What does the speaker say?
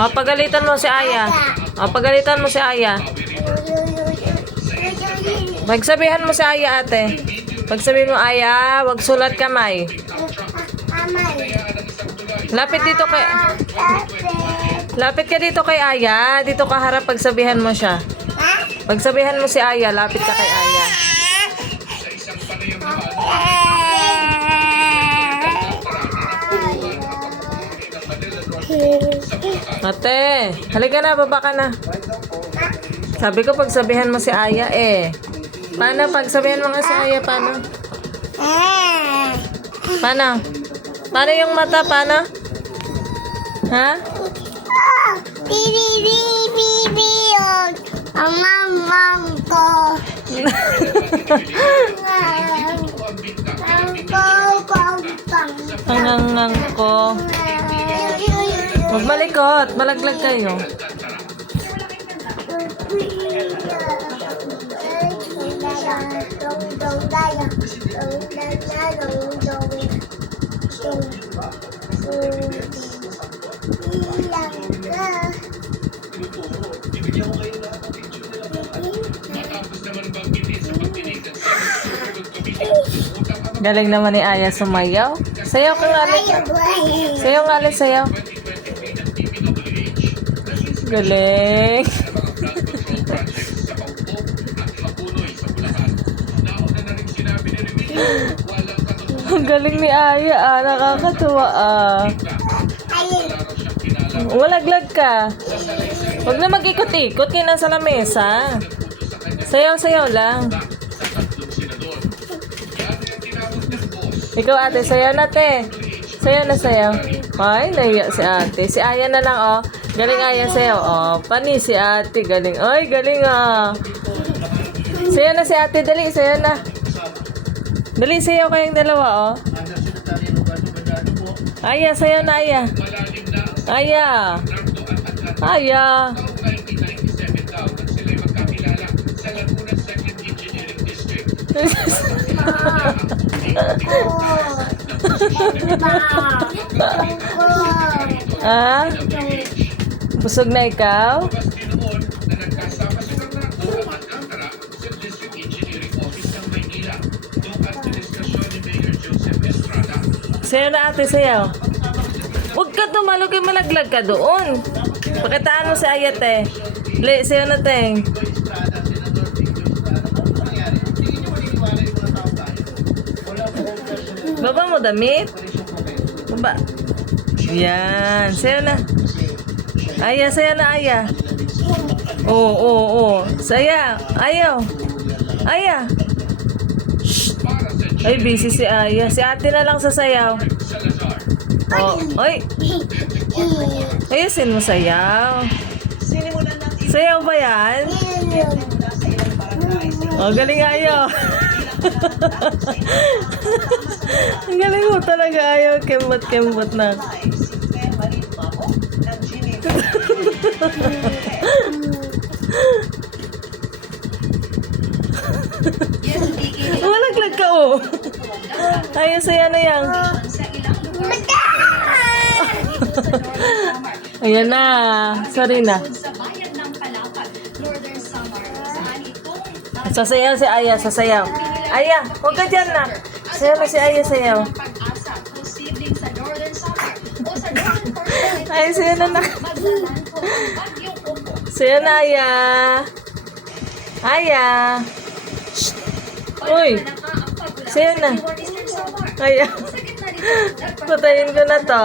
O, pagalitan mo si Aya. O, pagalitan mo si Aya. Pagsabihan mo si Aya, ate. Pagsabihin mo, Aya, wag sulat kamay. Lapit dito kay... Lapit ka dito kay Aya. Dito ka harap, pagsabihan mo siya. Pagsabihan mo si Aya, lapit ka kay Aya. Ate, halika na, baba ka na. Sabi ko pagsabihan mo si Aya eh. Paano pagsabihan mo nga si Aya, paano? Paano? Paano yung mata, paano? Ha? Ang mamam ko. Hangangang ko. Magmalikot, malaglag kayo. Galing naman ni Aya sumayaw. Sayaw ka nga ulit. Sayaw nga ulit, sayaw. Galing. Ang galing ni Aya, nakakatuwa ah. Walaglag ka. Huwag na mag-ikot-ikot, kayo nasa lamesa. Sayaw-sayaw lang. Ikaw ate, sayaw na te. Sayaw na sayaw. Ay, nahiya si ate. Si Aya na lang oh. Galing Aya sayaw. Oh, pani si ate. Galing. Ay, galing ah. Sayaw na si ate. Dali, sayaw na. Dali, sayaw kayong dalawa oh. Aya, sayaw na Aya. Aya. Aya. Ah? Busog na ikaw? Sayaw na ate, sayaw. Huwag ka tumalog, malaglag ka doon. Pakitaan mo si Aya, te. Sayaw na, te. Baba mo damit. Baba. Yan. Sayaw na. Aya, sayaw na, Aya. Oo. Sayaw. Ayaw. Aya. Shh. Ay, busy si Aya. Si ate na lang sasayaw. Oh, ay. Ayusin mo sayaw. Sayaw ba yan? Oh, galing Aya. Ang galing mo talaga Aya. Kembot na. Malaglag ka oh. Ayos saya na yan. Ayan na. Sorry na. Sasayaw si Aya. Sasayaw. Aya, huwag ka dyan na. Sayaw na si Aya. Sayaw. Ay, sayaw na. Sayaw na Aya. Aya. Uy. Sayaw na. Aya. Patayin ko na to.